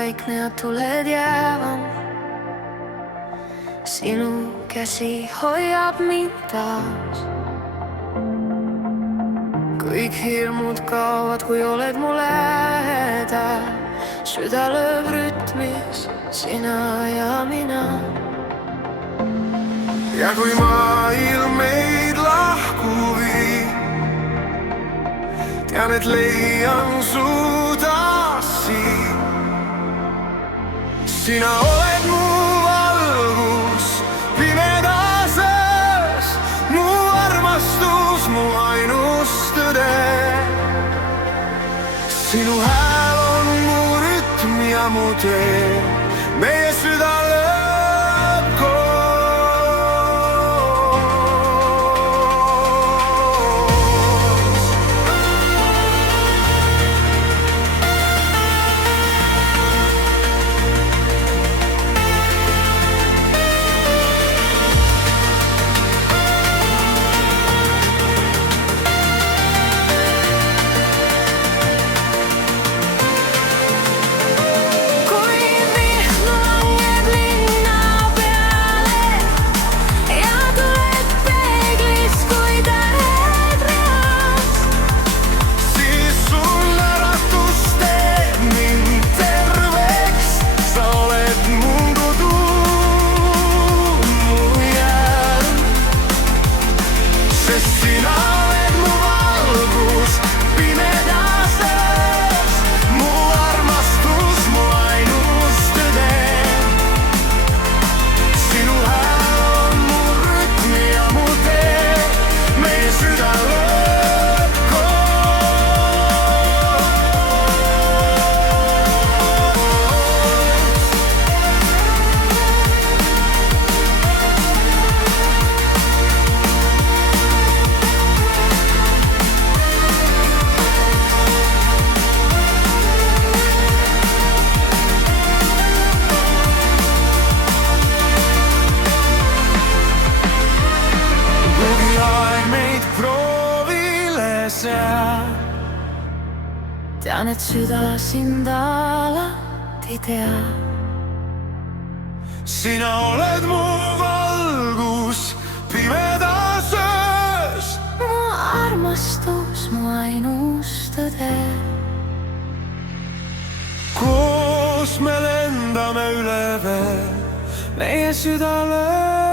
vaikne ja tuled jäävam. Sinu käsi hoiab mind taas. Kõik hirmud kaovad, kui oled mu lähedal. Süda lööb rütmis, sina ja mina. Ja kui maailm meid lahku viib, tean, et leian su taas siin. Sina oled mu valgus pimedas öös, mu armastus, mu ainus tõde. Sinu hääl on mu rütm ja mu tee, meie süda lööb koos. Tean, et süda sind alati teab. Sina oled mu valgus pimedas öös, mu armastus, mu ainus tõde. koos me lendame üle vee, meie süda lööb.